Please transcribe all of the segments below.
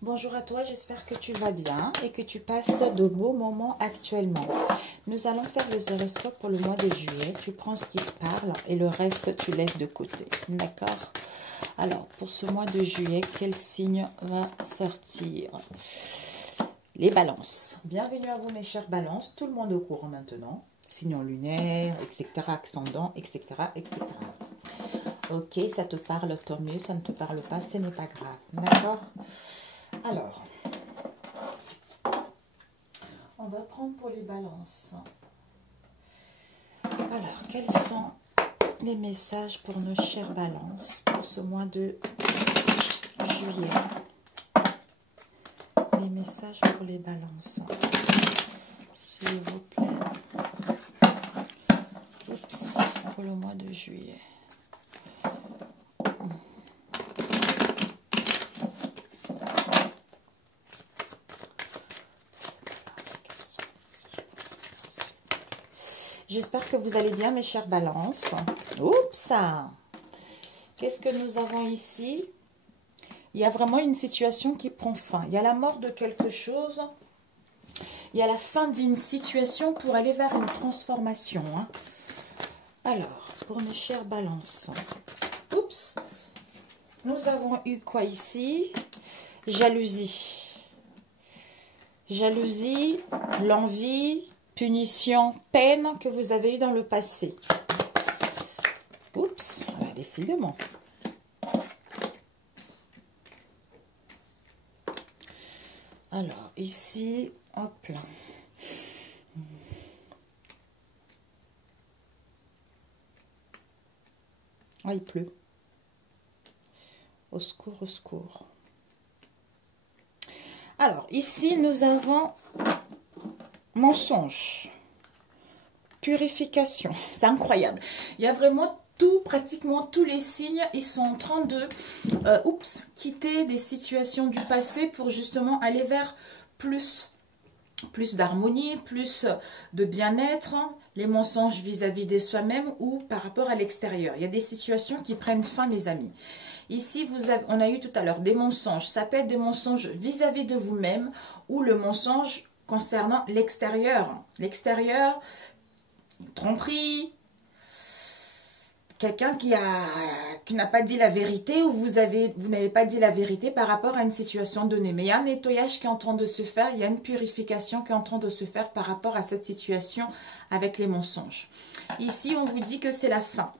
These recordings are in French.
Bonjour à toi, j'espère que tu vas bien et que tu passes de beaux moments actuellement. Nous allons faire les horoscopes pour le mois de juillet. Tu prends ce qui te parle et le reste, tu laisses de côté. D'accord? Alors, pour ce mois de juillet, quel signe va sortir? Les balances. Bienvenue à vous mes chers balances. Tout le monde est au courant maintenant. Signe lunaire, etc. Ascendant, etc. etc. Ok, ça te parle, tant mieux. Ça ne te parle pas, ce n'est pas grave. D'accord? Alors, on va prendre pour les balances. Alors, quels sont les messages pour nos chères balances pour ce mois de juillet? Les messages pour les balances, s'il vous plaît. Oups, pour le mois de juillet. J'espère que vous allez bien, mes chères balances. Oups! Qu'est-ce que nous avons ici? Il y a vraiment une situation qui prend fin. Il y a la mort de quelque chose. Il y a la fin d'une situation pour aller vers une transformation. Alors, pour mes chères balances. Oups! Nous avons eu quoi ici? Jalousie. Jalousie, l'envie, punition, peine que vous avez eu dans le passé. Oups, décidément. Alors, ici, hop là. Ah, il pleut. Au secours, au secours. Alors, ici, nous avons mensonge, purification. C'est incroyable. Il y a vraiment tout, pratiquement tous les signes. Ils sont en train de quitter des situations du passé pour justement aller vers plus d'harmonie, plus de bien-être. Les mensonges vis-à-vis de soi-même ou par rapport à l'extérieur. Il y a des situations qui prennent fin, mes amis. Ici, on a eu tout à l'heure des mensonges. Ça peut être des mensonges vis-à-vis de vous-même ou le mensonge concernant l'extérieur. L'extérieur, une tromperie, quelqu'un qui n'a pas dit la vérité ou vous n'avez pas dit la vérité par rapport à une situation donnée. Mais il y a un nettoyage qui est en train de se faire, il y a une purification qui est en train de se faire par rapport à cette situation avec les mensonges. Ici, on vous dit que c'est la fin.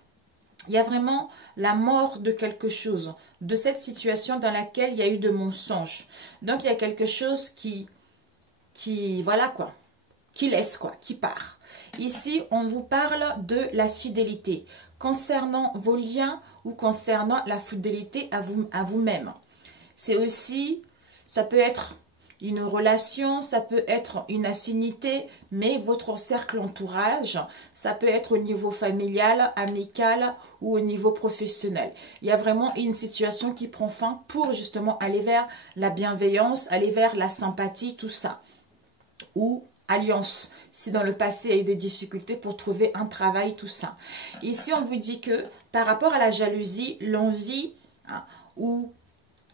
Il y a vraiment la mort de quelque chose, de cette situation dans laquelle il y a eu de mensonges. Donc, il y a quelque chose qui voilà quoi, qui laisse quoi, qui part. Ici, on vous parle de la fidélité concernant vos liens ou concernant la fidélité à vous-même. C'est aussi, ça peut être une relation, ça peut être une affinité, mais votre cercle entourage, ça peut être au niveau familial, amical ou au niveau professionnel. Il y a vraiment une situation qui prend fin pour justement aller vers la bienveillance, aller vers la sympathie, tout ça. Ou alliance, si dans le passé il y a eu des difficultés pour trouver un travail, tout ça. Ici, on vous dit que par rapport à la jalousie, l'envie ou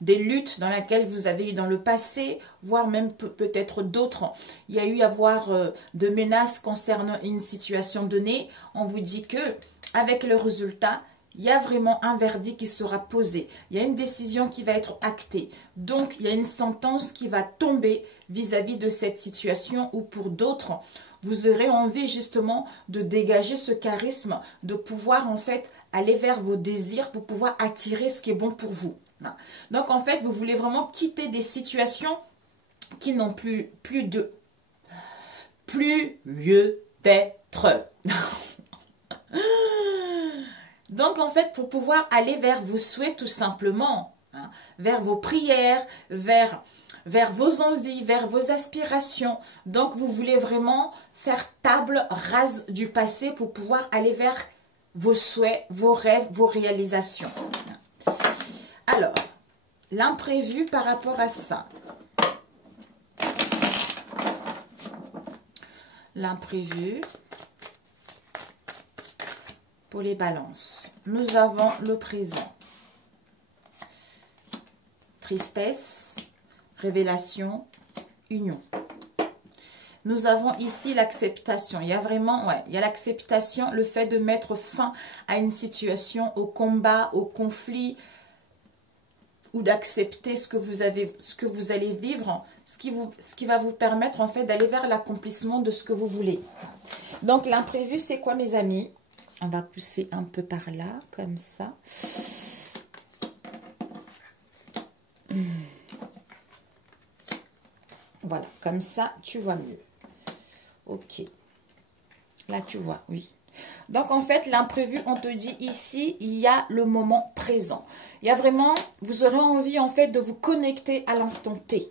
des luttes dans lesquelles vous avez eu dans le passé, voire même peut-être d'autres. Il y a eu à avoir de menaces concernant une situation donnée. On vous dit que avec le résultat, il y a vraiment un verdict qui sera posé. Il y a une décision qui va être actée. Donc, il y a une sentence qui va tomber vis-à-vis de cette situation ou pour d'autres, vous aurez envie justement de dégager ce charisme, de pouvoir en fait aller vers vos désirs pour pouvoir attirer ce qui est bon pour vous. Donc, en fait, vous voulez vraiment quitter des situations qui n'ont plus lieu d'être. Donc, en fait, pour pouvoir aller vers vos souhaits tout simplement, vers vos prières, vers vos envies, vers vos aspirations. Donc, vous voulez vraiment faire table rase du passé pour pouvoir aller vers vos souhaits, vos rêves, vos réalisations. Alors, l'imprévu par rapport à ça. L'imprévu pour les balances. Nous avons le présent. Tristesse, révélation, union. Nous avons ici l'acceptation. Il y a vraiment, il y a l'acceptation, le fait de mettre fin à une situation, au combat, au conflit, ou d'accepter ce que vous allez vivre, ce qui va vous permettre en fait d'aller vers l'accomplissement de ce que vous voulez. Donc l'imprévu, c'est quoi mes amis? On va pousser un peu par là, comme ça. Voilà, comme ça, tu vois mieux. Ok. Là, tu vois, oui. Donc, en fait, l'imprévu, on te dit ici, il y a le moment présent. Il y a vraiment, vous aurez envie, en fait, de vous connecter à l'instant T.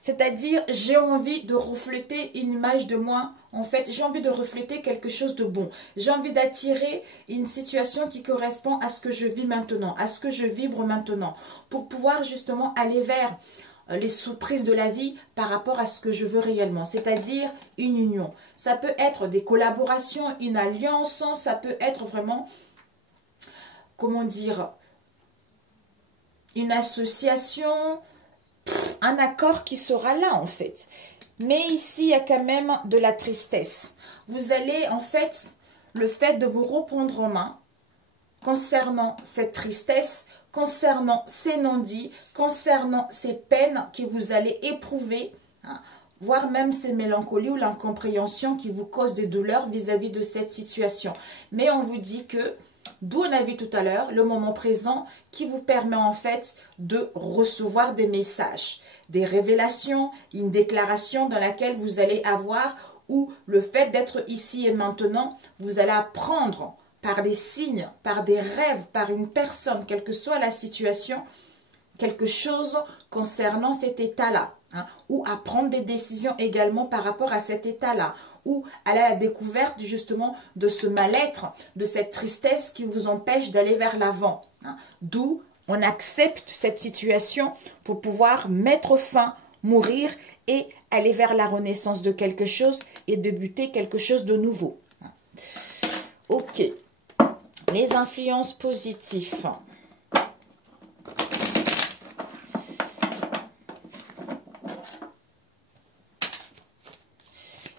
C'est-à-dire, j'ai envie de refléter une image de moi. En fait, j'ai envie de refléter quelque chose de bon. J'ai envie d'attirer une situation qui correspond à ce que je vis maintenant, à ce que je vibre maintenant, pour pouvoir justement aller vers les surprises de la vie par rapport à ce que je veux réellement, c'est-à-dire une union. Ça peut être des collaborations, une alliance, ça peut être vraiment, comment dire, une association, un accord qui sera là en fait. Mais ici, il y a quand même de la tristesse. Vous allez en fait, le fait de vous reprendre en main concernant cette tristesse, concernant ces non-dits, concernant ces peines que vous allez éprouver, hein, voire même ces mélancolies ou l'incompréhension qui vous cause des douleurs vis-à-vis de cette situation. Mais on vous dit que, d'où on a vu tout à l'heure, le moment présent qui vous permet en fait de recevoir des messages, des révélations, une déclaration dans laquelle vous allez avoir, ou le fait d'être ici et maintenant, vous allez apprendre par des signes, par des rêves, par une personne, quelle que soit la situation, quelque chose concernant cet état-là, hein, ou à prendre des décisions également par rapport à cet état-là, ou à la découverte justement de ce mal-être, de cette tristesse qui vous empêche d'aller vers l'avant, hein, d'où on accepte cette situation pour pouvoir mettre fin, mourir et aller vers la renaissance de quelque chose et débuter quelque chose de nouveau. Ok. Les influences positives.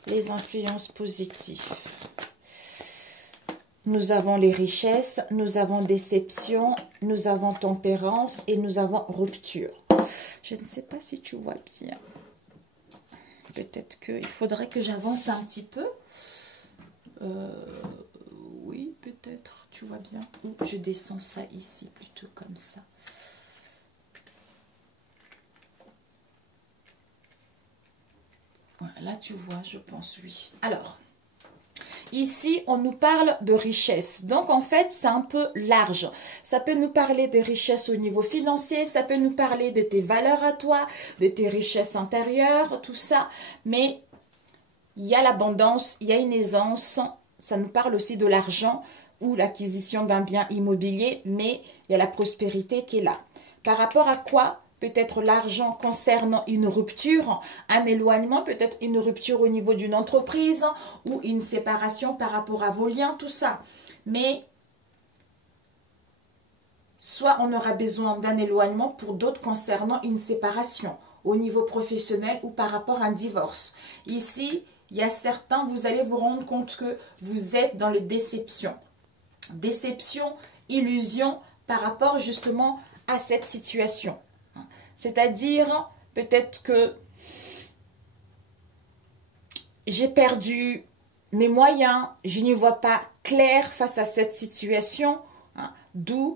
Les influences positives. Nous avons les richesses, nous avons déception, nous avons tempérance et nous avons rupture. Je ne sais pas si tu vois bien. Peut-être qu'il faudrait que j'avance un petit peu. Oui, peut-être, tu vois bien. Ou je descends ça ici, plutôt comme ça. Voilà, là tu vois, je pense, oui. Alors, ici, on nous parle de richesse. Donc, en fait, c'est un peu large. Ça peut nous parler des richesses au niveau financier, ça peut nous parler de tes valeurs à toi, de tes richesses intérieures, tout ça. Mais il y a l'abondance, il y a une aisance. Ça nous parle aussi de l'argent ou l'acquisition d'un bien immobilier, mais il y a la prospérité qui est là. Par rapport à quoi? Peut-être l'argent concernant une rupture, un éloignement, peut-être une rupture au niveau d'une entreprise ou une séparation par rapport à vos liens, tout ça. Mais soit on aura besoin d'un éloignement pour d'autres concernant une séparation au niveau professionnel ou par rapport à un divorce. Ici, il y a certains, vous allez vous rendre compte que vous êtes dans les déceptions. Déception, illusion par rapport justement à cette situation. C'est-à-dire, peut-être que j'ai perdu mes moyens, je n'y vois pas clair face à cette situation, hein, d'où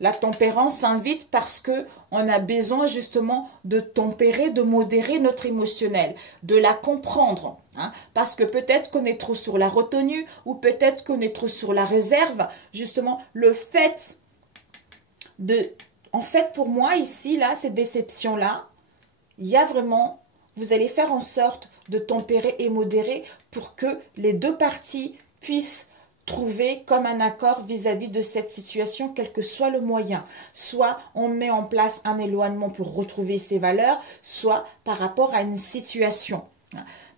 la tempérance s'invite parce que on a besoin justement de tempérer, de modérer notre émotionnel, de la comprendre. Hein, parce que peut-être qu'on est trop sur la retenue ou peut-être qu'on est trop sur la réserve. Justement, le fait de... En fait, pour moi, ici, là, cette déception-là, il y a vraiment... Vous allez faire en sorte de tempérer et modérer pour que les deux parties puissent trouver comme un accord vis-à-vis de cette situation, quel que soit le moyen. Soit on met en place un éloignement pour retrouver ses valeurs, soit par rapport à une situation.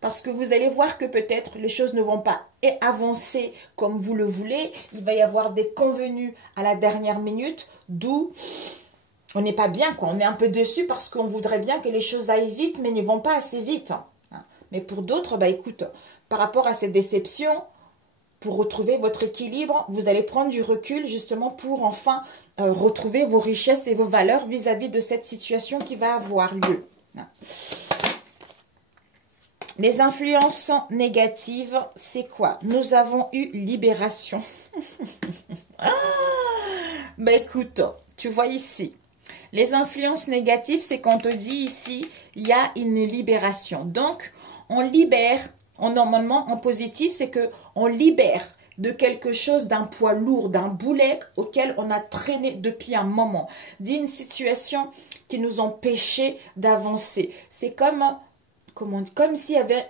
Parce que vous allez voir que peut-être les choses ne vont pas avancer comme vous le voulez. Il va y avoir des convenus à la dernière minute, d'où on n'est pas bien, quoi. On est un peu déçu parce qu'on voudrait bien que les choses aillent vite, mais ne vont pas assez vite. Mais pour d'autres, bah écoute, par rapport à cette déception, pour retrouver votre équilibre, vous allez prendre du recul justement pour enfin retrouver vos richesses et vos valeurs vis-à-vis de cette situation qui va avoir lieu. Les influences négatives, c'est quoi? Nous avons eu libération. Ben écoute, tu vois ici, les influences négatives, c'est quand on te dit ici, il y a une libération. Donc, on libère, normalement en positif, c'est que on libère de quelque chose, d'un poids lourd, d'un boulet auquel on a traîné depuis un moment, d'une situation qui nous empêchait d'avancer. C'est comme s'il y avait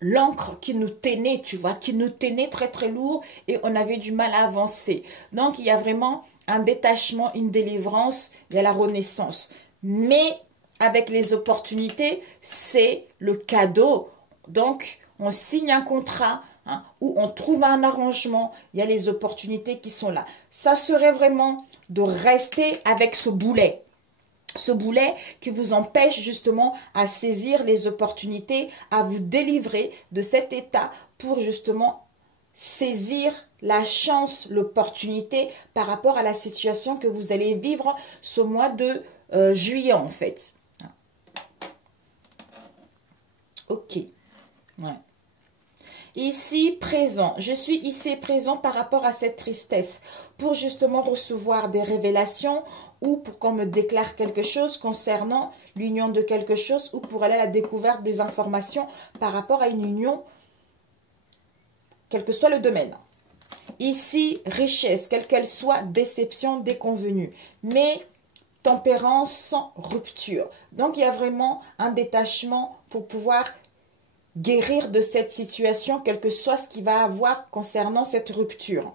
l'encre qui nous tenait, tu vois, qui nous tenait très très lourd et on avait du mal à avancer. Donc, il y a vraiment un détachement, une délivrance, il y a la renaissance. Mais avec les opportunités, c'est le cadeau. Donc, on signe un contrat où on trouve un arrangement, il y a les opportunités qui sont là. Ça serait vraiment de rester avec ce boulet. Ce boulet qui vous empêche justement à saisir les opportunités, à vous délivrer de cet état pour justement saisir la chance, l'opportunité par rapport à la situation que vous allez vivre ce mois de juillet en fait. Ok. Ouais. Ici, présent. Je suis ici présent par rapport à cette tristesse pour justement recevoir des révélations ou pour qu'on me déclare quelque chose concernant l'union de quelque chose ou pour aller à la découverte des informations par rapport à une union, quel que soit le domaine. Ici, richesse, quelle qu'elle soit, déception, déconvenue. Mais tempérance, rupture. Donc, il y a vraiment un détachement pour pouvoir guérir de cette situation, quel que soit ce qu'il va avoir concernant cette rupture.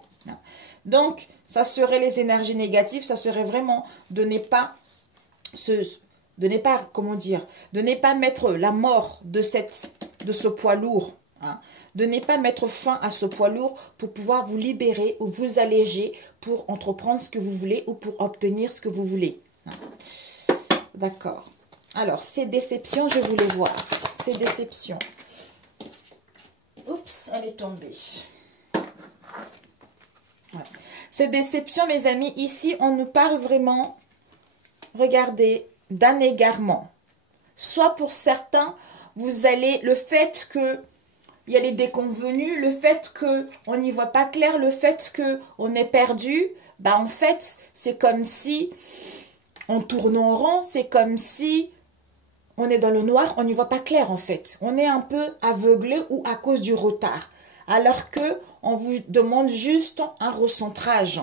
Donc, ça serait les énergies négatives, ça serait vraiment de ne pas mettre la mort de ce poids lourd, de ne pas mettre fin à ce poids lourd pour pouvoir vous libérer ou vous alléger pour entreprendre ce que vous voulez ou pour obtenir ce que vous voulez. D'accord. Alors, ces déceptions, je voulais voir. Ces déceptions. Oups, elle est tombée. Ouais. Ces déceptions, mes amis, ici, on nous parle vraiment, regardez, d'un égarement. Soit pour certains, vous allez, le fait que il y a les déconvenus, le fait qu'on n'y voit pas clair, le fait qu'on est perdu, bah en fait, c'est comme si on tourne en rond, c'est comme si on est dans le noir, on n'y voit pas clair en fait. On est un peu aveuglé ou à cause du retard. Alors que on vous demande juste un recentrage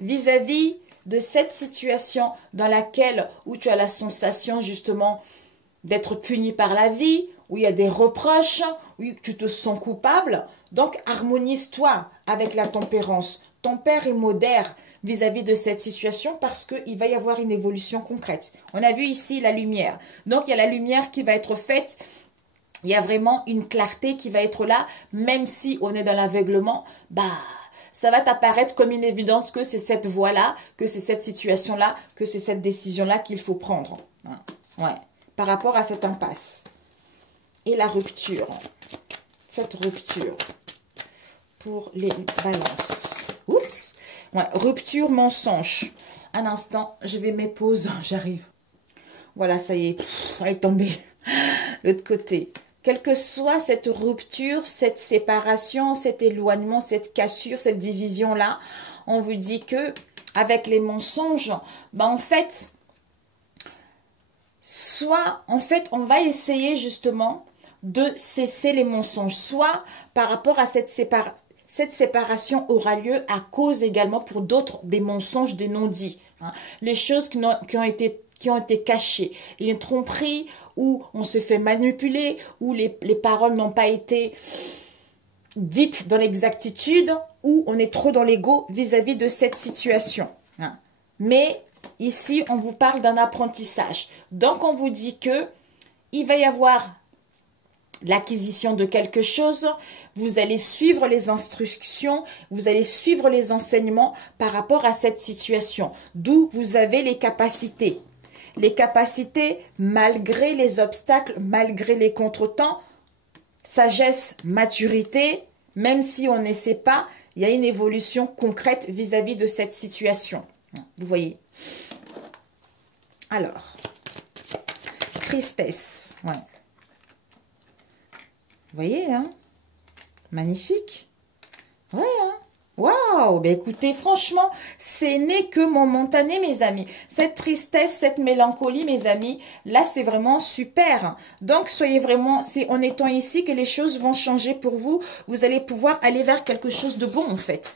vis-à-vis de cette situation dans laquelle où tu as la sensation justement d'être puni par la vie, où il y a des reproches, où tu te sens coupable. Donc, harmonise-toi avec la tempérance. Tempère et modère vis-à-vis de cette situation parce qu'il va y avoir une évolution concrète. On a vu ici la lumière. Donc, il y a la lumière qui va être faite. Il y a vraiment une clarté qui va être là, même si on est dans l'aveuglement. Bah, ça va t'apparaître comme une évidence que c'est cette voie-là, que c'est cette situation-là, que c'est cette décision-là qu'il faut prendre. Ouais, par rapport à cette impasse. Et la rupture. Cette rupture pour les balances. Oups. Ouais, rupture, mensonge. Un instant, je vais mes pauses. J'arrive. Voilà, ça y est. Elle est tombée. L'autre côté. Quelle que soit cette rupture, cette séparation, cet éloignement, cette cassure, cette division-là, on vous dit que avec les mensonges, bah en fait, soit, en fait, on va essayer justement de cesser les mensonges, soit par rapport à cette séparation aura lieu à cause également pour d'autres des mensonges, des non-dits, les choses qui ont été cachées, une tromperie où on se fait manipuler, où les paroles n'ont pas été dites dans l'exactitude, où on est trop dans l'ego vis-à-vis de cette situation. Mais ici, on vous parle d'un apprentissage. Donc, on vous dit que il va y avoir l'acquisition de quelque chose, vous allez suivre les instructions, vous allez suivre les enseignements par rapport à cette situation, d'où vous avez les capacités. Les capacités, malgré les obstacles, malgré les contretemps, sagesse, maturité, même si on n'essaie pas, il y a une évolution concrète vis-à-vis de cette situation. Vous voyez? Alors, tristesse, ouais. Vous voyez, hein? Magnifique. Ouais, hein? Waouh! Ben écoutez, franchement, ce n'est que momentané, mes amis. Cette tristesse, cette mélancolie, mes amis, là, c'est vraiment super. Donc, soyez vraiment, c'est en étant ici que les choses vont changer pour vous. Vous allez pouvoir aller vers quelque chose de bon, en fait.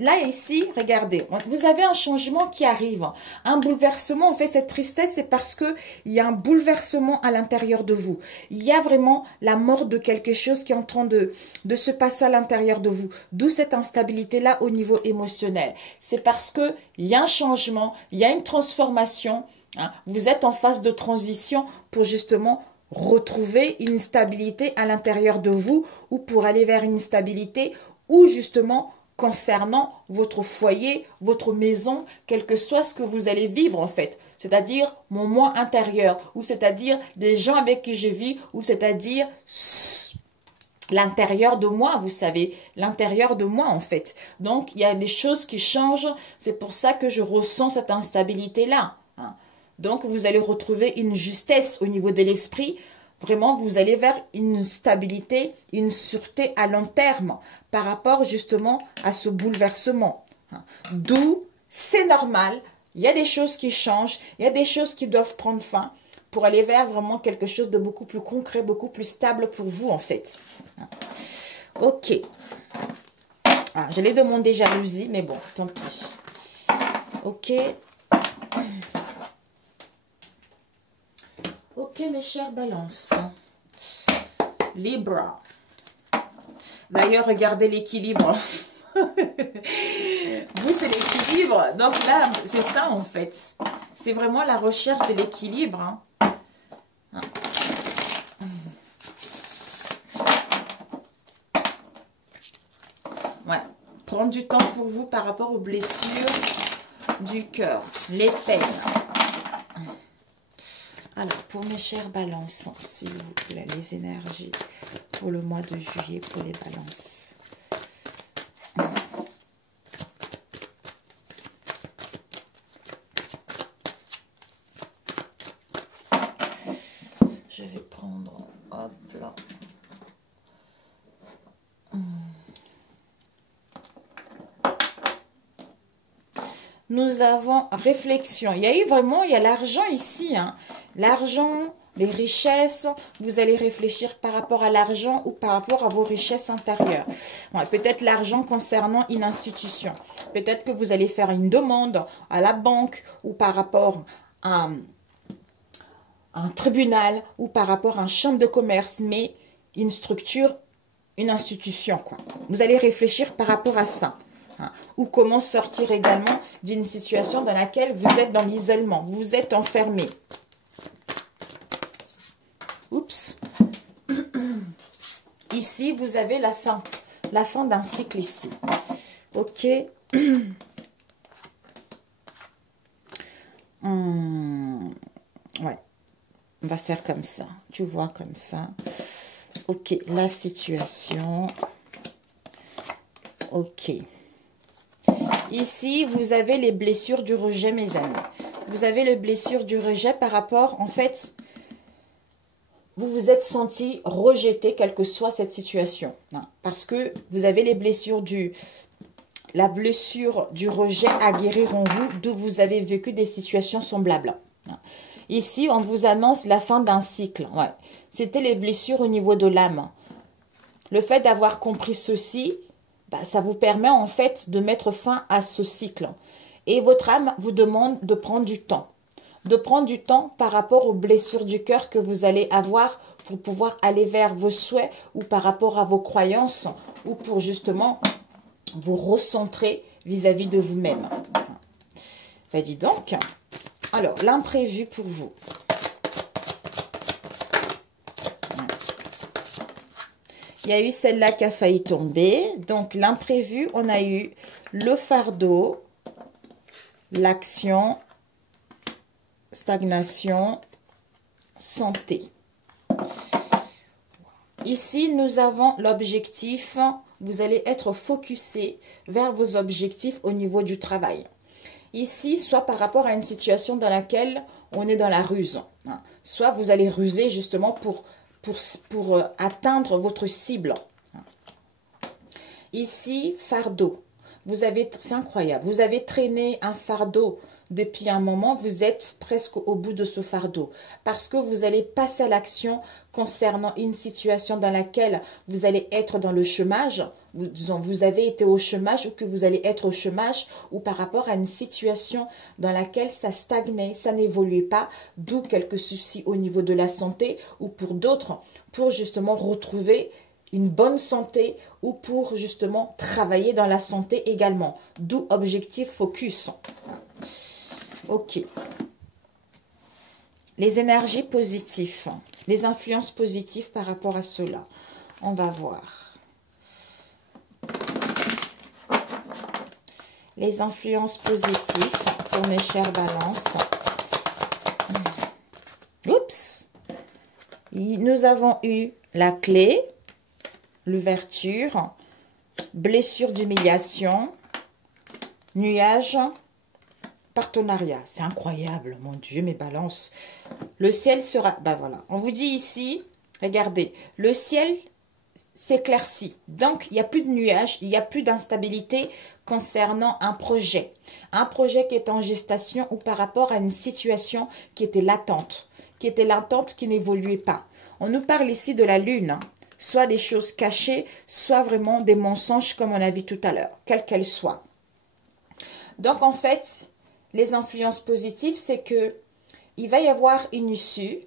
Là, ici, regardez, vous avez un changement qui arrive, un bouleversement. En fait, cette tristesse, c'est parce qu'il y a un bouleversement à l'intérieur de vous. Il y a vraiment la mort de quelque chose qui est en train de se passer à l'intérieur de vous. D'où cette instabilité-là au niveau émotionnel. C'est parce qu'il y a un changement, il y a une transformation. Hein. Vous êtes en phase de transition pour justement retrouver une stabilité à l'intérieur de vous ou pour aller vers une stabilité ou justement concernant votre foyer, votre maison, quel que soit ce que vous allez vivre en fait. C'est-à-dire mon moi intérieur, ou c'est-à-dire les gens avec qui je vis, ou c'est-à-dire l'intérieur de moi, vous savez, l'intérieur de moi en fait. Donc il y a des choses qui changent, c'est pour ça que je ressens cette instabilité-là. Hein. Donc vous allez retrouver une justesse au niveau de l'esprit. Vraiment, vous allez vers une stabilité, une sûreté à long terme par rapport justement à ce bouleversement. D'où, c'est normal, il y a des choses qui changent, il y a des choses qui doivent prendre fin pour aller vers vraiment quelque chose de beaucoup plus concret, beaucoup plus stable pour vous en fait. Ok. Ah, j'allais demander jalousie, mais bon, tant pis. Ok. Ok, mes chers balances. Libra. D'ailleurs, regardez l'équilibre. Vous, c'est l'équilibre. Donc là, c'est ça en fait. C'est vraiment la recherche de l'équilibre. Hein. Ouais. Prendre du temps pour vous par rapport aux blessures du cœur. Les peines. Alors, pour mes chers balances, s'il vous plaît, les énergies pour le mois de juillet, pour les balances. Je vais prendre, hop là. Nous avons réflexion. Il y a eu vraiment, il y a l'argent ici, hein. L'argent, les richesses, vous allez réfléchir par rapport à l'argent ou par rapport à vos richesses intérieures. Ouais, peut-être l'argent concernant une institution. Peut-être que vous allez faire une demande à la banque ou par rapport à un tribunal ou par rapport à une chambre de commerce, mais une structure, une institution, quoi. Vous allez réfléchir par rapport à ça. Hein, ou comment sortir également d'une situation dans laquelle vous êtes dans l'isolement, vous êtes enfermé. Oups. Ici, vous avez la fin d'un cycle ici. Ok. Ouais. On va faire comme ça. Tu vois, comme ça. Ok. La situation. Ok. Ici, vous avez les blessures du rejet, mes amis. Vous avez les blessures du rejet par rapport, en fait, vous vous êtes senti rejeté, quelle que soit cette situation. Hein, parce que vous avez les blessures la blessure du rejet à guérir en vous, d'où vous avez vécu des situations semblables. Hein. Ici, on vous annonce la fin d'un cycle. Ouais. C'était les blessures au niveau de l'âme. Le fait d'avoir compris ceci, bah, ça vous permet en fait de mettre fin à ce cycle. Et votre âme vous demande de prendre du temps. De prendre du temps par rapport aux blessures du cœur que vous allez avoir pour pouvoir aller vers vos souhaits ou par rapport à vos croyances ou pour justement vous recentrer vis-à-vis de vous-même. Ben dis donc. Alors, l'imprévu pour vous. Il y a eu celle-là qui a failli tomber. Donc, l'imprévu, on a eu le fardeau, l'action, stagnation, santé. Ici, nous avons l'objectif. Vous allez être focusé vers vos objectifs au niveau du travail. Ici, soit par rapport à une situation dans laquelle on est dans la ruse. Soit vous allez ruser justement pour atteindre votre cible. Ici, fardeau. C'est incroyable. Vous avez traîné un fardeau depuis un moment. Vous êtes presque au bout de ce fardeau. Parce que vous allez passer à l'action concernant une situation dans laquelle vous allez être dans le chômage. Disons, vous avez été au chômage ou que vous allez être au chômage. Ou par rapport à une situation dans laquelle ça stagnait, ça n'évoluait pas. D'où quelques soucis au niveau de la santé. Ou pour d'autres, pour justement retrouver une bonne santé ou pour justement travailler dans la santé également. D'où objectif focus. Ok. Les énergies positives, les influences positives par rapport à cela. On va voir. Les influences positives pour mes chères balances. Oups. Nous avons eu la clé, l'ouverture, blessure d'humiliation, nuage, partenariat. C'est incroyable, mon Dieu, mes balances. Le ciel sera... Ben voilà, on vous dit ici, regardez, le ciel s'éclaircit. Donc, il n'y a plus de nuages, il n'y a plus d'instabilité concernant un projet. Un projet qui est en gestation ou par rapport à une situation qui était latente, qui n'évoluait pas. On nous parle ici de la lune, hein. Soit des choses cachées, soit vraiment des mensonges comme on a vu tout à l'heure, quelles qu'elles soient. Donc, en fait, les influences positives, c'est que il va y avoir une issue.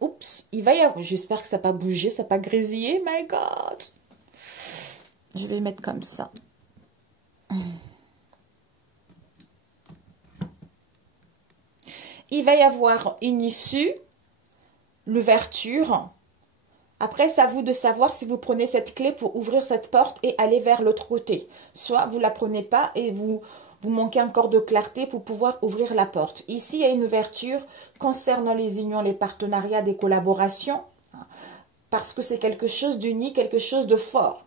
Oups, il va y avoir... J'espère que ça n'a pas bougé, ça n'a pas grésillé. My God. Je vais le mettre comme ça. Il va y avoir une issue, l'ouverture. Après, c'est à vous de savoir si vous prenez cette clé pour ouvrir cette porte et aller vers l'autre côté. Soit vous ne la prenez pas et vous manquez encore de clarté pour pouvoir ouvrir la porte. Ici, il y a une ouverture concernant les unions, les partenariats, des collaborations. Parce que c'est quelque chose d'unique, quelque chose de fort.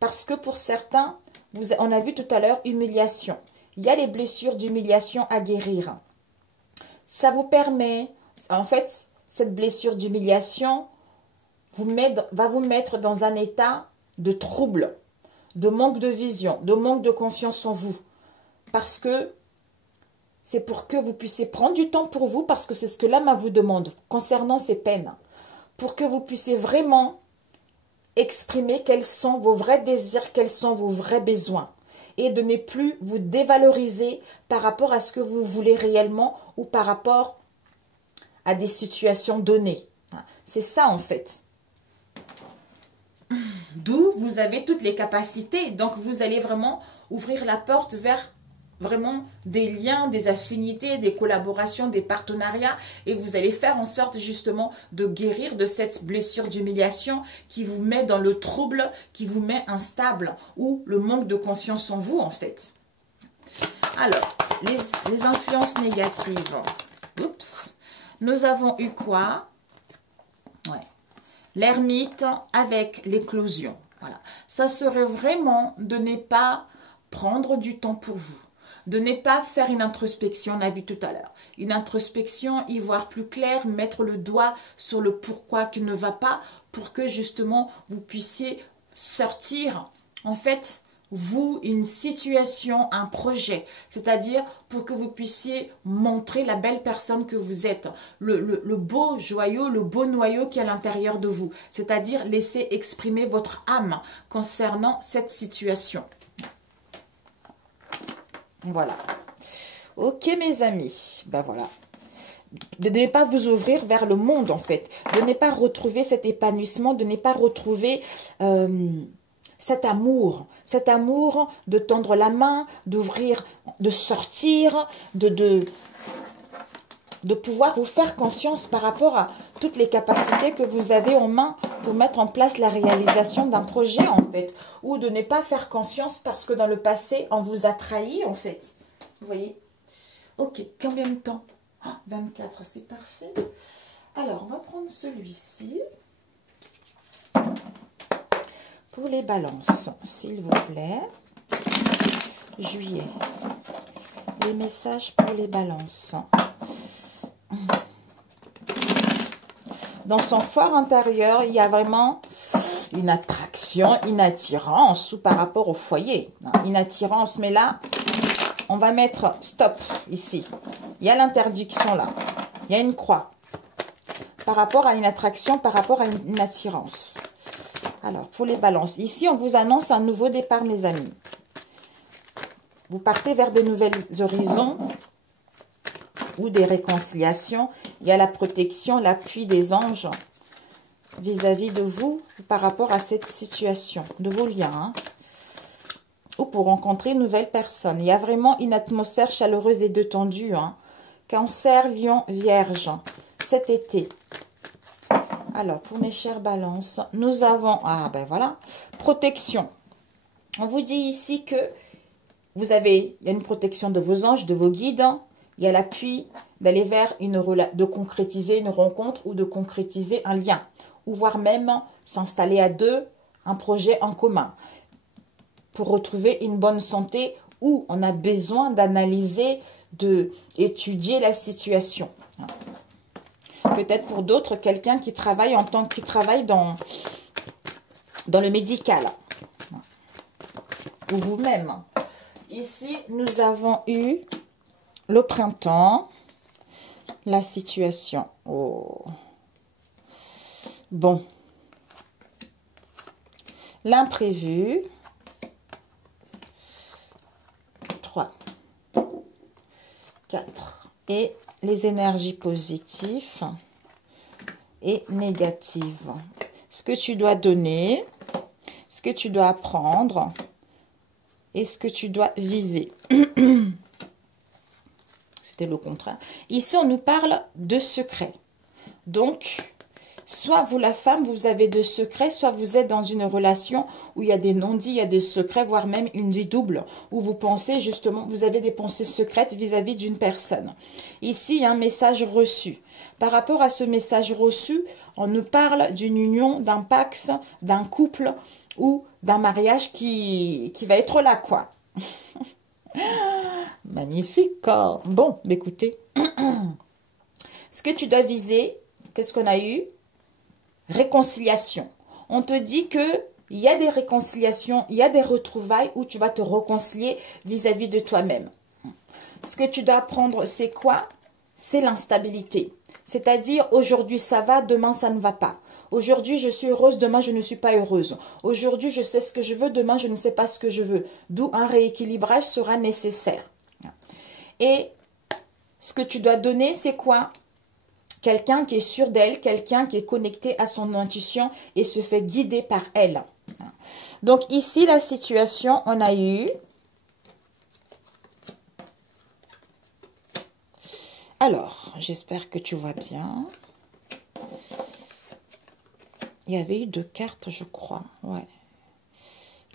Parce que pour certains, on a vu tout à l'heure, humiliation. Il y a les blessures d'humiliation à guérir. Ça vous permet, en fait, cette blessure d'humiliation va vous mettre dans un état de trouble, de manque de vision, de manque de confiance en vous. Parce que c'est pour que vous puissiez prendre du temps pour vous, parce que c'est ce que l'âme vous demande concernant ces peines. Pour que vous puissiez vraiment exprimer quels sont vos vrais désirs, quels sont vos vrais besoins. Et de ne plus vous dévaloriser par rapport à ce que vous voulez réellement ou par rapport à des situations données. C'est ça en fait. D'où vous avez toutes les capacités. Donc, vous allez vraiment ouvrir la porte vers vraiment des liens, des affinités, des collaborations, des partenariats. Et vous allez faire en sorte justement de guérir de cette blessure d'humiliation qui vous met dans le trouble, qui vous met instable ou le manque de confiance en vous en fait. Alors, les influences négatives. Oups. Nous avons eu quoi? Ouais. L'ermite avec l'éclosion. Voilà. Ça serait vraiment de ne pas prendre du temps pour vous. De ne pas faire une introspection, on a vu tout à l'heure. Une introspection, y voir plus clair, mettre le doigt sur le pourquoi qui ne va pas pour que justement vous puissiez sortir, en fait, vous, une situation, un projet. C'est-à-dire pour que vous puissiez montrer la belle personne que vous êtes. Le beau joyau, le beau noyau qui est à l'intérieur de vous. C'est-à-dire laisser exprimer votre âme concernant cette situation. Voilà. Ok mes amis. Ben voilà. De ne pas vous ouvrir vers le monde en fait. De ne pas retrouver cet épanouissement. De ne pas retrouver... cet amour de tendre la main, d'ouvrir, de sortir, de de pouvoir vous faire confiance par rapport à toutes les capacités que vous avez en main pour mettre en place la réalisation d'un projet, en fait. Ou de ne pas faire confiance parce que dans le passé, on vous a trahi, en fait. Vous voyez? Ok, combien de temps? 24, c'est parfait. Alors, on va prendre celui-ci. Pour les balances, s'il vous plaît. Juillet. Les messages pour les balances. Dans son fort intérieur, il y a vraiment une attraction, une attirance ou par rapport au foyer. Une attirance, mais là, on va mettre stop ici. Il y a l'interdiction là. Il y a une croix. Par rapport à une attraction, par rapport à une attirance. Alors, pour les balances. Ici, on vous annonce un nouveau départ, mes amis. Vous partez vers de nouvelles horizons ou des réconciliations. Il y a la protection, l'appui des anges vis-à-vis de vous par rapport à cette situation, de vos liens. Hein. Ou pour rencontrer une nouvelle personne. Il y a vraiment une atmosphère chaleureuse et détendue. Hein. Cancer, Lion, Vierge. Cet été. Alors, pour mes chères balances, nous avons... Ah, ben voilà. Protection. On vous dit ici que vous avez... Il y a une protection de vos anges, de vos guides. Il y a l'appui d'aller vers de concrétiser une rencontre ou de concrétiser un lien. Ou voire même s'installer à deux, un projet en commun. Pour retrouver une bonne santé où on a besoin d'analyser, d'étudier la situation. Peut-être pour d'autres, quelqu'un qui travaille dans le médical. Ou vous-même. Ici, nous avons eu le printemps, la situation. Oh. Bon. L'imprévu. 3, 4. Et les énergies positives et négatives. Ce que tu dois donner, ce que tu dois apprendre et ce que tu dois viser. C'était le contraire. Ici, on nous parle de secrets. Donc, soit vous, la femme, vous avez de secrets, soit vous êtes dans une relation où il y a des non-dits, il y a des secrets, voire même une vie double, où vous pensez justement, vous avez des pensées secrètes vis-à-vis d'une personne. Ici, il y a un message reçu. Par rapport à ce message reçu, on nous parle d'une union, d'un pax, d'un couple ou d'un mariage qui va être là, quoi. Magnifique. Bon, écoutez. Ce que tu dois viser, qu'est-ce qu'on a eu? Réconciliation. On te dit que il y a des réconciliations, il y a des retrouvailles où tu vas te réconcilier vis-à-vis de toi-même. Ce que tu dois apprendre, c'est quoi? C'est l'instabilité. C'est-à-dire, aujourd'hui ça va, demain ça ne va pas. Aujourd'hui je suis heureuse, demain je ne suis pas heureuse. Aujourd'hui je sais ce que je veux, demain je ne sais pas ce que je veux. D'où un rééquilibrage sera nécessaire. Et ce que tu dois donner, c'est quoi? Quelqu'un qui est sûr d'elle, quelqu'un qui est connecté à son intuition et se fait guider par elle. Donc ici, la situation, on a eu... Alors, j'espère que tu vois bien. Il y avait eu 2 cartes, je crois. Ouais.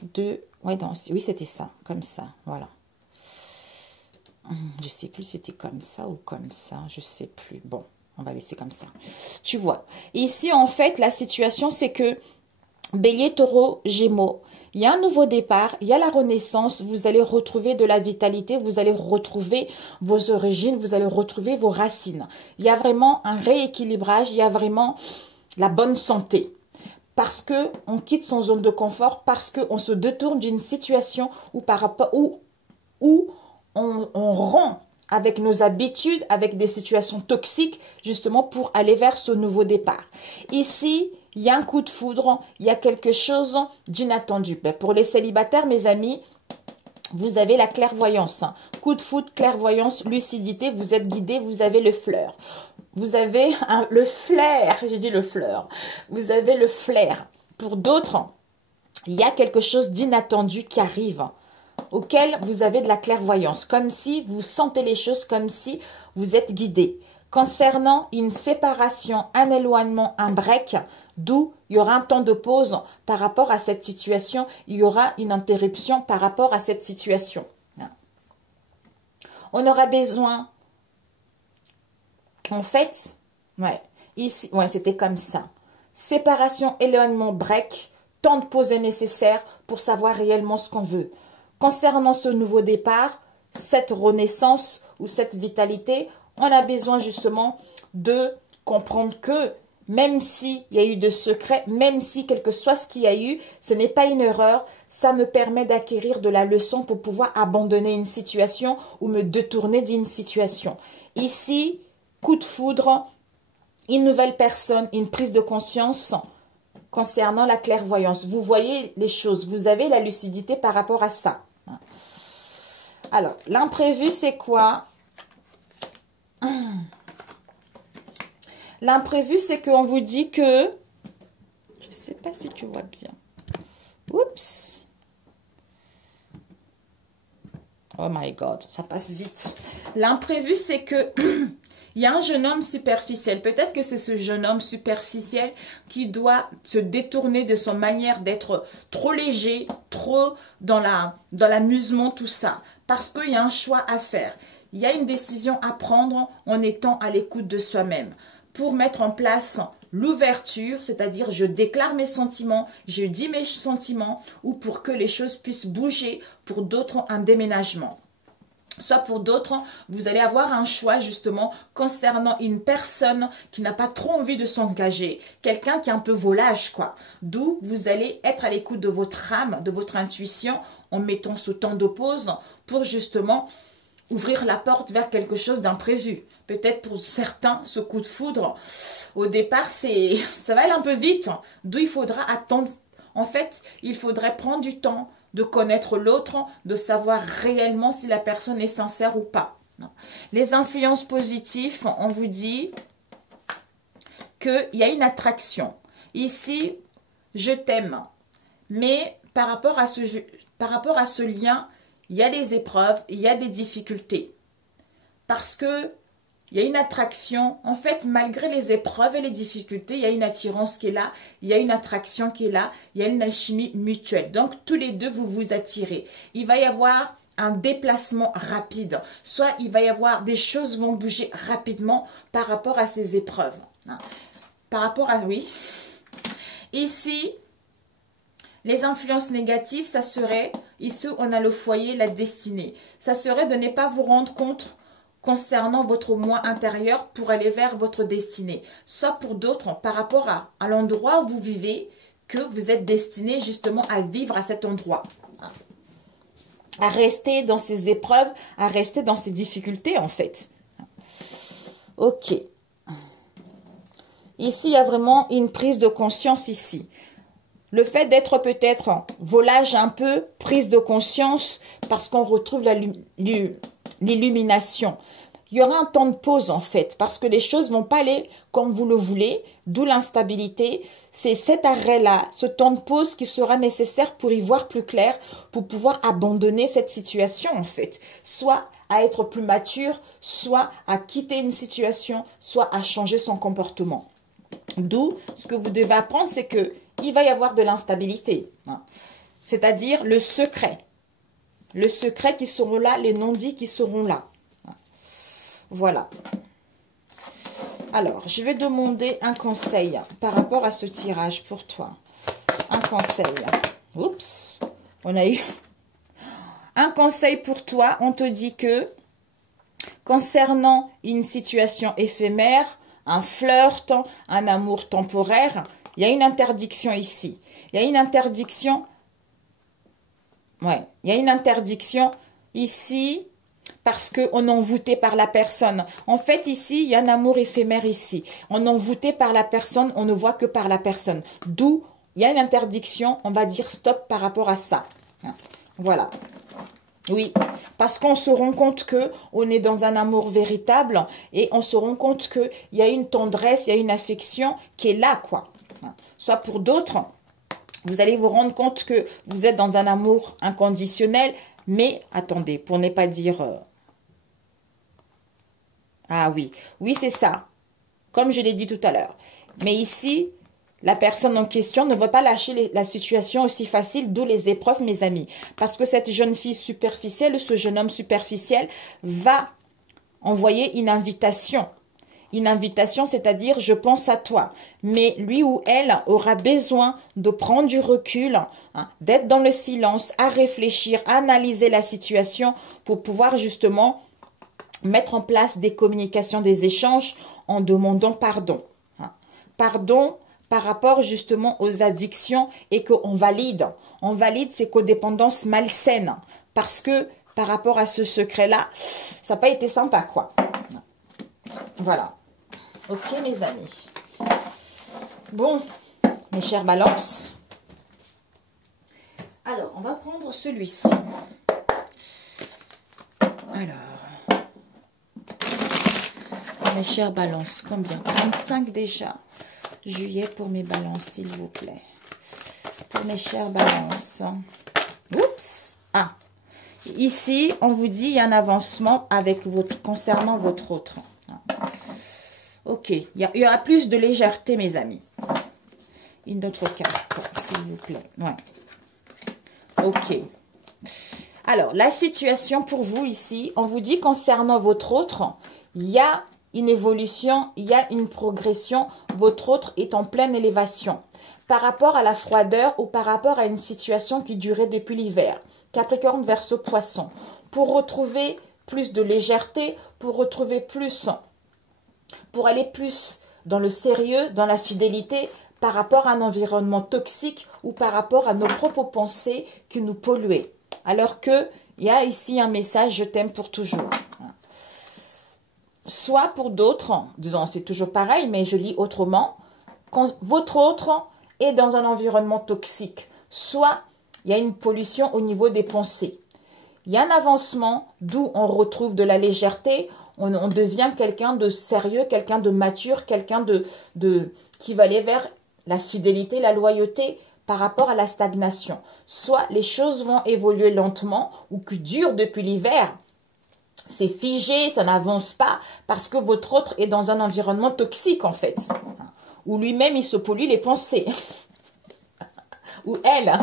2... Ouais, non, oui, c'était ça. Comme ça, voilà. Je sais plus si c'était comme ça ou comme ça. Je sais plus. Bon. On va laisser comme ça. Tu vois. Ici, en fait, la situation, c'est que Bélier, Taureau, Gémeaux, il y a un nouveau départ, il y a la renaissance, vous allez retrouver de la vitalité, vous allez retrouver vos origines, vous allez retrouver vos racines. Il y a vraiment un rééquilibrage, il y a vraiment la bonne santé. Parce qu'on quitte son zone de confort, parce qu'on se détourne d'une situation où on rend avec nos habitudes, avec des situations toxiques, justement pour aller vers ce nouveau départ. Ici, il y a un coup de foudre, il y a quelque chose d'inattendu. Ben, pour les célibataires, mes amis, vous avez la clairvoyance. Coup de foudre, clairvoyance, lucidité, vous êtes guidé, vous avez le fleur. Vous avez le flair, j'ai dit le fleur. Vous avez le flair. Pour d'autres, il y a quelque chose d'inattendu qui arrive, auquel vous avez de la clairvoyance, comme si vous sentez les choses, comme si vous êtes guidé. Concernant une séparation, un éloignement, un break, d'où il y aura un temps de pause par rapport à cette situation, il y aura une interruption par rapport à cette situation. On aura besoin, en fait, ici, c'était comme ça. Séparation, éloignement, break, temps de pause est nécessaire pour savoir réellement ce qu'on veut. Concernant ce nouveau départ, cette renaissance ou cette vitalité, on a besoin justement de comprendre que même s'il y a eu de secrets, même si quel que soit ce qu'il y a eu, ce n'est pas une erreur, ça me permet d'acquérir de la leçon pour pouvoir abandonner une situation ou me détourner d'une situation. Ici, coup de foudre, une nouvelle personne, une prise de conscience concernant la clairvoyance. Vous voyez les choses, vous avez la lucidité par rapport à ça. Alors, l'imprévu, c'est quoi? L'imprévu, c'est qu'on vous dit que... Je ne sais pas si tu vois bien. Oups. Oh my God, ça passe vite. L'imprévu, c'est que... Il y a un jeune homme superficiel. Peut-être que c'est ce jeune homme superficiel qui doit se détourner de son manière d'être trop léger, trop dans l'amusement, tout ça. Parce qu'il y a un choix à faire. Il y a une décision à prendre en étant à l'écoute de soi-même. Pour mettre en place l'ouverture, c'est-à-dire je déclare mes sentiments, je dis mes sentiments, ou pour que les choses puissent bouger, pour d'autres un déménagement. Soit pour d'autres, vous allez avoir un choix justement concernant une personne qui n'a pas trop envie de s'engager, quelqu'un qui est un peu volage quoi. D'où vous allez être à l'écoute de votre âme, de votre intuition en mettant ce temps de pause pour justement ouvrir la porte vers quelque chose d'imprévu. Peut-être pour certains, ce coup de foudre, au départ, ça va aller un peu vite. D'où il faudra attendre. En fait, il faudrait prendre du temps de connaître l'autre, de savoir réellement si la personne est sincère ou pas. Les influences positives, on vous dit qu'il y a une attraction. Ici, je t'aime. Mais par rapport à ce lien, il y a des épreuves, il y a des difficultés. Parce que il y a une attraction. En fait, malgré les épreuves et les difficultés, il y a une attirance qui est là, il y a une attraction qui est là, il y a une alchimie mutuelle. Donc, tous les deux, vous vous attirez. Il va y avoir un déplacement rapide. Soit il va y avoir des choses vont bouger rapidement par rapport à ces épreuves. Par rapport à, oui. Ici, les influences négatives, ça serait, ici on a le foyer, la destinée. Ça serait de ne pas vous rendre compte concernant votre moi intérieur pour aller vers votre destinée. Soit pour d'autres, par rapport à l'endroit où vous vivez, que vous êtes destiné justement à vivre à cet endroit. À rester dans ces épreuves, à rester dans ces difficultés en fait. Ok. Ici, il y a vraiment une prise de conscience ici. Le fait d'être peut-être volage un peu, prise de conscience, parce qu'on retrouve l'illumination. Il y aura un temps de pause en fait, parce que les choses ne vont pas aller comme vous le voulez, d'où l'instabilité. C'est cet arrêt-là, ce temps de pause qui sera nécessaire pour y voir plus clair, pour pouvoir abandonner cette situation en fait. Soit à être plus mature, soit à quitter une situation, soit à changer son comportement. D'où, ce que vous devez apprendre, c'est que il va y avoir de l'instabilité. C'est-à-dire le secret. Le secret qui seront là, les non-dits qui seront là. Voilà. Alors, je vais demander un conseil par rapport à ce tirage pour toi. Un conseil. Oups, on a eu un conseil pour toi. On te dit que concernant une situation éphémère, un flirt, un amour temporaire, il y a une interdiction ici. Il y a une interdiction. Ouais, il y a une interdiction ici. Parce qu'on est envoûté par la personne. En fait, ici, il y a un amour éphémère ici. On est envoûté par la personne, on ne voit que par la personne. D'où, il y a une interdiction, on va dire stop par rapport à ça. Voilà. Oui, parce qu'on se rend compte qu'on est dans un amour véritable et on se rend compte qu'il y a une tendresse, il y a une affection qui est là, quoi. Soit pour d'autres, vous allez vous rendre compte que vous êtes dans un amour inconditionnel. Mais, attendez, pour ne pas dire Ah oui, oui, c'est ça. Comme je l'ai dit tout à l'heure. Mais ici, la personne en question ne veut pas lâcher la situation aussi facile, d'où les épreuves, mes amis. Parce que cette jeune fille superficielle, ce jeune homme superficiel va envoyer une invitation. Une invitation, c'est-à-dire je pense à toi. Mais lui ou elle aura besoin de prendre du recul, hein, d'être dans le silence, à réfléchir, à analyser la situation pour pouvoir justement mettre en place des communications, des échanges en demandant pardon. Hein. Pardon par rapport justement aux addictions et qu'on valide. On valide ces codépendances malsaines parce que par rapport à ce secret-là, ça n'a pas été sympa, quoi. Voilà. Ok, mes amis. Bon, mes chères balances. Alors, on va prendre celui-ci. Alors, mes chères balances, combien? 35 déjà. Juillet pour mes balances, s'il vous plaît. Pour mes chères balances. Oups. Ah. Ici, on vous dit il y a un avancement avec concernant votre autre. Ok. Il y aura plus de légèreté, mes amis. Une autre carte, s'il vous plaît. Ouais. Ok. Alors, la situation pour vous ici, on vous dit concernant votre autre, il y a une évolution, il y a une progression. Votre autre est en pleine élévation. Par rapport à la froideur ou par rapport à une situation qui durait depuis l'hiver. Capricorne, Verseau, Poisson. Pour retrouver plus de légèreté, pour retrouver plus, pour aller plus dans le sérieux, dans la fidélité, par rapport à un environnement toxique ou par rapport à nos propres pensées qui nous polluaient. Alors que il y a ici un message, je t'aime pour toujours. Soit pour d'autres, disons c'est toujours pareil, mais je lis autrement, quand votre autre est dans un environnement toxique, soit il y a une pollution au niveau des pensées. Il y a un avancement, d'où on retrouve de la légèreté, on devient quelqu'un de sérieux, quelqu'un de mature, quelqu'un qui va aller vers la fidélité, la loyauté par rapport à la stagnation. Soit les choses vont évoluer lentement ou qui durent depuis l'hiver. C'est figé, ça n'avance pas parce que votre autre est dans un environnement toxique en fait. Où lui-même il se pollue les pensées. Ou elle.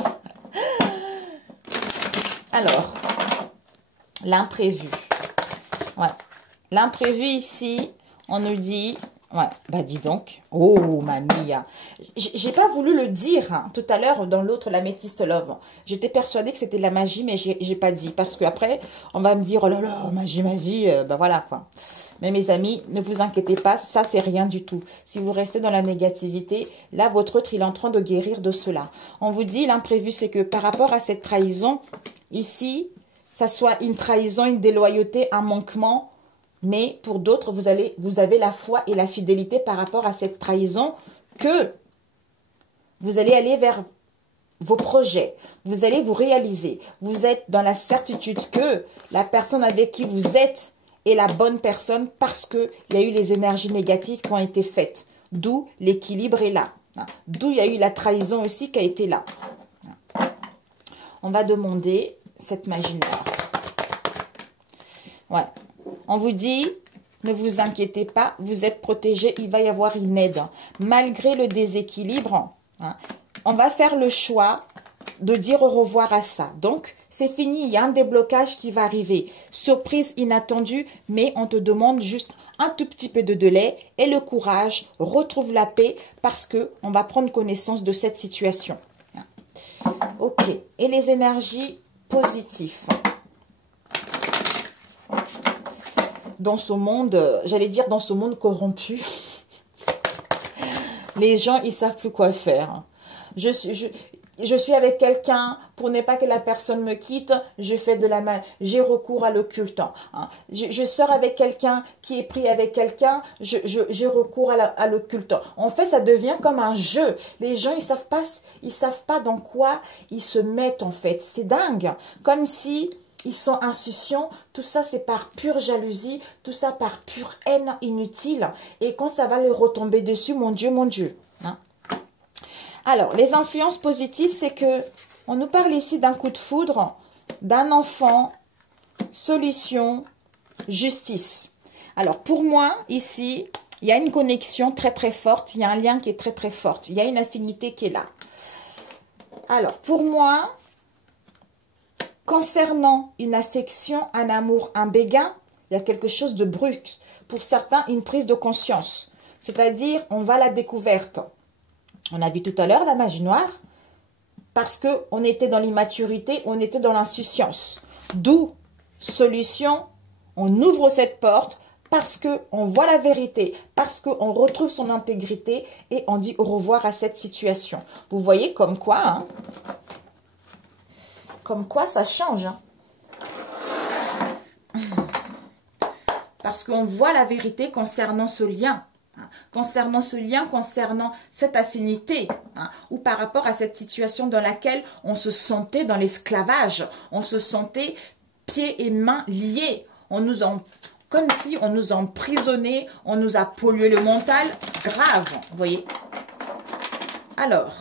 Alors, l'imprévu. Ouais. L'imprévu ici, on nous dit... Ouais, bah dis donc. Oh, mamie. J'ai pas voulu le dire hein, tout à l'heure dans l'autre, l'améthyste love. J'étais persuadée que c'était de la magie, mais j'ai pas dit. Parce qu'après, on va me dire, oh là là, magie, bah voilà quoi. Mais mes amis, ne vous inquiétez pas, ça c'est rien du tout. Si vous restez dans la négativité, là, votre autre, il est en train de guérir de cela. On vous dit, l'imprévu, c'est que par rapport à cette trahison, ici, ça soit une trahison, une déloyauté, un manquement... Mais pour d'autres, vous avez la foi et la fidélité par rapport à cette trahison que vous allez aller vers vos projets. Vous allez vous réaliser. Vous êtes dans la certitude que la personne avec qui vous êtes est la bonne personne parce qu'il y a eu les énergies négatives qui ont été faites. D'où l'équilibre est là. D'où il y a eu la trahison aussi qui a été là. On va demander cette magie noire. Ouais. On vous dit, ne vous inquiétez pas, vous êtes protégés, il va y avoir une aide. Malgré le déséquilibre, hein, on va faire le choix de dire au revoir à ça. Donc, c'est fini, il y a un déblocage qui va arriver. Surprise inattendue, mais on te demande juste un tout petit peu de délai et le courage, retrouve la paix parce que on va prendre connaissance de cette situation. Ok, et les énergies positives. Dans ce monde, j'allais dire dans ce monde corrompu, les gens, ils savent plus quoi faire. Je suis avec quelqu'un, pour ne pas que la personne me quitte, j'ai recours à l'occulte. Hein. Je sors avec quelqu'un qui est pris avec quelqu'un, j'ai recours à l'occulte. En fait, ça devient comme un jeu. Les gens, ils savent pas dans quoi ils se mettent en fait. C'est dingue. Comme si... Ils sont insouciants, tout ça c'est par pure jalousie, tout ça par pure haine inutile. Et quand ça va leur retomber dessus, mon Dieu, mon Dieu. Hein? Alors, les influences positives, c'est que on nous parle ici d'un coup de foudre, d'un enfant, solution, justice. Alors, pour moi, ici, il y a une connexion très, très forte. Il y a un lien qui est très, très fort. Il y a une affinité qui est là. Alors, pour moi, concernant une affection, un amour, un béguin, il y a quelque chose de brut. Pour certains, une prise de conscience. C'est-à-dire, on va à la découverte. On a vu tout à l'heure la magie noire. Parce qu'on était dans l'immaturité, on était dans l'insouciance. D'où, solution, on ouvre cette porte parce qu'on voit la vérité, parce qu'on retrouve son intégrité et on dit au revoir à cette situation. Vous voyez comme quoi, hein, comme quoi ça change. Hein. Parce qu'on voit la vérité concernant ce lien. Concernant ce lien, concernant cette affinité, hein, ou par rapport à cette situation dans laquelle on se sentait dans l'esclavage, on se sentait pieds et mains liés, comme si on nous emprisonnait, on nous a pollué le mental, grave, vous voyez. Alors,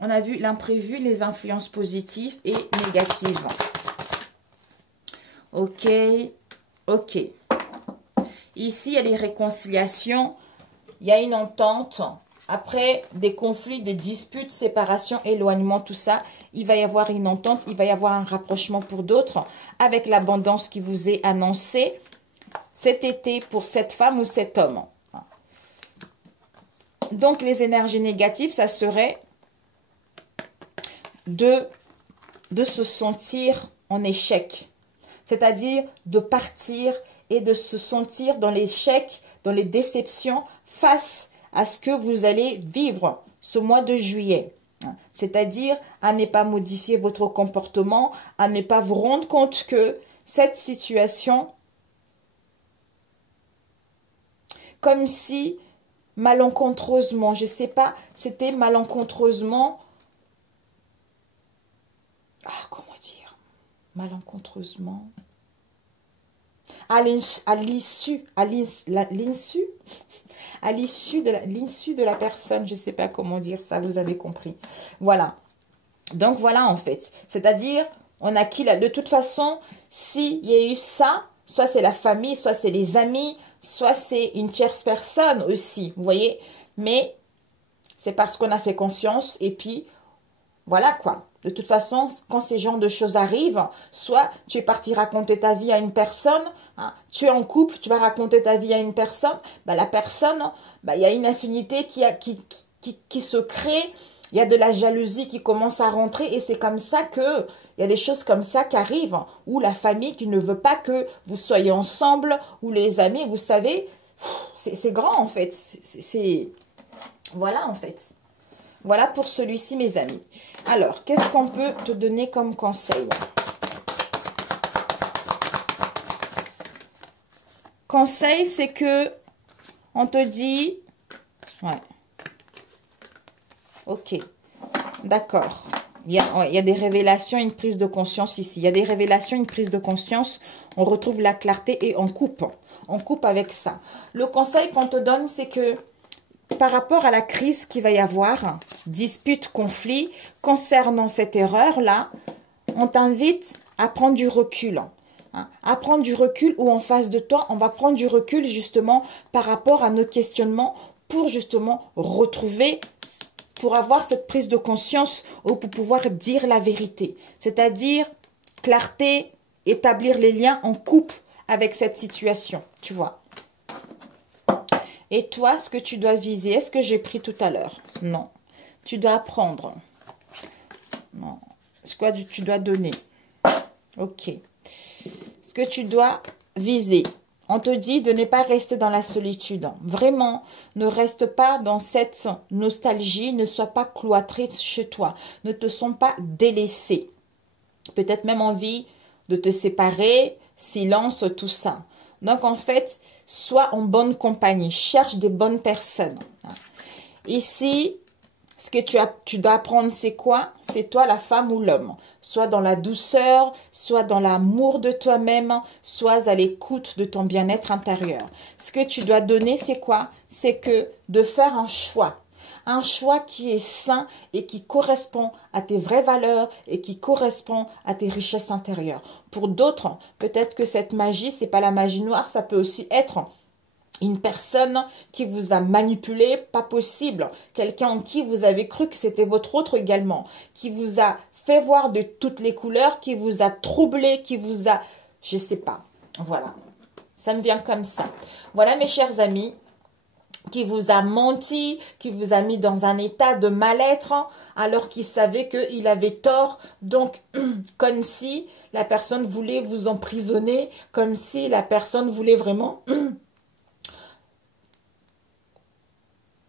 on a vu l'imprévu, les influences positives et négatives. Ok, ok. Ici, il y a les réconciliations. Il y a une entente, après des conflits, des disputes, séparation, éloignement, tout ça, il va y avoir une entente, il va y avoir un rapprochement pour d'autres, avec l'abondance qui vous est annoncée cet été pour cette femme ou cet homme. Donc, les énergies négatives, ça serait de se sentir en échec, c'est-à-dire de partir et de se sentir dans l'échec, dans les déceptions, face à ce que vous allez vivre ce mois de juillet. C'est-à-dire à ne pas modifier votre comportement, à ne pas vous rendre compte que cette situation, comme si malencontreusement, je ne sais pas, c'était malencontreusement, comment dire, malencontreusement, à l'issue de la personne, je ne sais pas comment dire ça, vous avez compris. Voilà. Donc voilà en fait. C'est-à-dire, on a qui là? De toute façon, s'il y a eu ça, soit c'est la famille, soit c'est les amis, soit c'est une tierce personne aussi, vous voyez. Mais c'est parce qu'on a fait confiance et puis voilà quoi. De toute façon, quand ces genres de choses arrivent, soit tu es parti raconter ta vie à une personne, hein, tu es en couple, tu vas raconter ta vie à une personne, bah, la personne, bah, y a une affinité qui se crée, il y a de la jalousie qui commence à rentrer et c'est comme ça que, il y a des choses comme ça qui arrivent, ou la famille qui ne veut pas que vous soyez ensemble, ou les amis, vous savez, c'est grand en fait, voilà en fait. Voilà pour celui-ci, mes amis. Alors, qu'est-ce qu'on peut te donner comme conseil? Conseil, c'est que on te dit... Ouais. Ok. D'accord. Il y a des révélations, une prise de conscience ici. Il y a des révélations, une prise de conscience. On retrouve la clarté et on coupe. On coupe avec ça. Le conseil qu'on te donne, c'est que par rapport à la crise qu'il va y avoir, dispute, conflit, concernant cette erreur-là, on t'invite à prendre du recul. Hein, à prendre du recul ou en face de toi, on va prendre du recul justement par rapport à nos questionnements pour justement retrouver, pour avoir cette prise de conscience ou pour pouvoir dire la vérité. C'est-à-dire clarté, établir les liens en couple avec cette situation, tu vois. Et toi, ce que tu dois viser, est-ce que j'ai pris tout à l'heure? Non. Tu dois apprendre. Non. Ce que tu dois donner. Ok. Ce que tu dois viser. On te dit de ne pas rester dans la solitude. Vraiment, ne reste pas dans cette nostalgie. Ne sois pas cloîtré chez toi. Ne te sens pas délaissé. Peut-être même envie de te séparer, silence, tout ça. Donc, en fait, sois en bonne compagnie. Cherche des bonnes personnes. Ici, ce que tu dois apprendre, c'est quoi? C'est toi, la femme ou l'homme. Soit dans la douceur, soit dans l'amour de toi-même, soit à l'écoute de ton bien-être intérieur. Ce que tu dois donner, c'est quoi? C'est que de faire un choix. Un choix qui est sain et qui correspond à tes vraies valeurs et qui correspond à tes richesses intérieures. Pour d'autres, peut-être que cette magie, c'est pas la magie noire, ça peut aussi être Une personne qui vous a manipulé, pas possible. Quelqu'un en qui vous avez cru que c'était votre autre également. Qui vous a fait voir de toutes les couleurs, qui vous a troublé, qui vous a... Je sais pas. Voilà. Ça me vient comme ça. Voilà mes chers amis. Qui vous a menti, qui vous a mis dans un état de mal-être, alors qu'il savait qu'il avait tort. Donc, comme si la personne voulait vous emprisonner, comme si la personne voulait vraiment...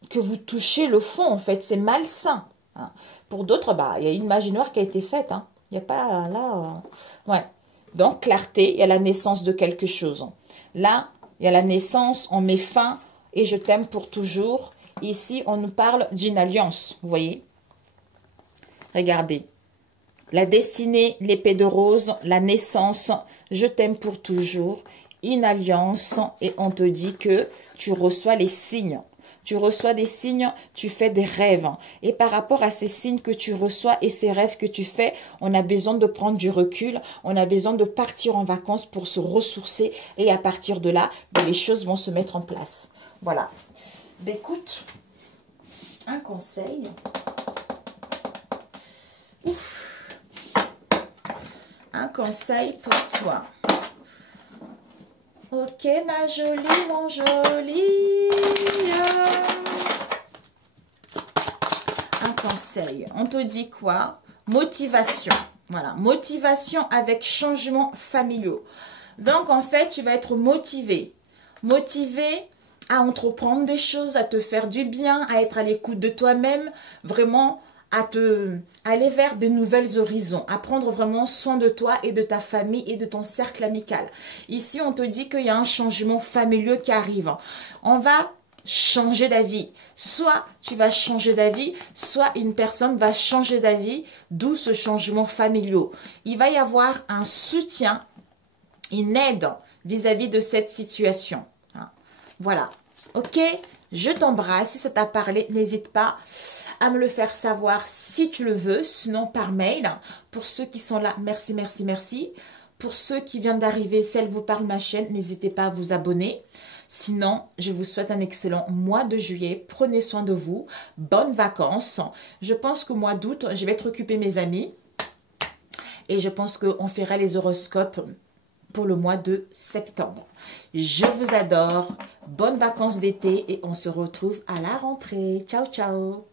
que vous touchez le fond, en fait. C'est malsain. Hein. Pour d'autres, bah, il y a une magie noire qui a été faite. Hein. Il n'y a pas là... Ouais. Donc, clarté, il y a la naissance de quelque chose. Là, il y a la naissance, on met fin et je t'aime pour toujours. Ici, on nous parle d'une alliance, vous voyez. Regardez. La destinée, l'épée de rose, la naissance, je t'aime pour toujours, une alliance et on te dit que tu reçois les signes. Tu reçois des signes, tu fais des rêves. Et par rapport à ces signes que tu reçois et ces rêves que tu fais, on a besoin de prendre du recul, on a besoin de partir en vacances pour se ressourcer. Et à partir de là, les choses vont se mettre en place. Voilà. Ben, écoute, un conseil. Ouf. Un conseil pour toi. Ok, ma jolie, mon joli. Un conseil. On te dit quoi? Motivation. Voilà, motivation avec changement familiaux. Donc, en fait, tu vas être motivé. Motivé à entreprendre des choses, à te faire du bien, à être à l'écoute de toi-même, vraiment à aller vers de nouvelles horizons, à prendre vraiment soin de toi et de ta famille et de ton cercle amical. Ici, on te dit qu'il y a un changement familial qui arrive. On va changer d'avis. Soit tu vas changer d'avis, soit une personne va changer d'avis, d'où ce changement familial. Il va y avoir un soutien, une aide vis-à-vis de cette situation. Voilà. Ok? Je t'embrasse. Si ça t'a parlé, n'hésite pas à me le faire savoir si tu le veux, sinon par mail. Pour ceux qui sont là, merci, merci, merci. Pour ceux qui viennent d'arriver, si elle vous parle ma chaîne, n'hésitez pas à vous abonner. Sinon, je vous souhaite un excellent mois de juillet. Prenez soin de vous. Bonnes vacances. Je pense qu'au mois d'août, je vais être occupée mes amis. Et je pense qu'on fera les horoscopes pour le mois de septembre. Je vous adore. Bonnes vacances d'été et on se retrouve à la rentrée. Ciao, ciao.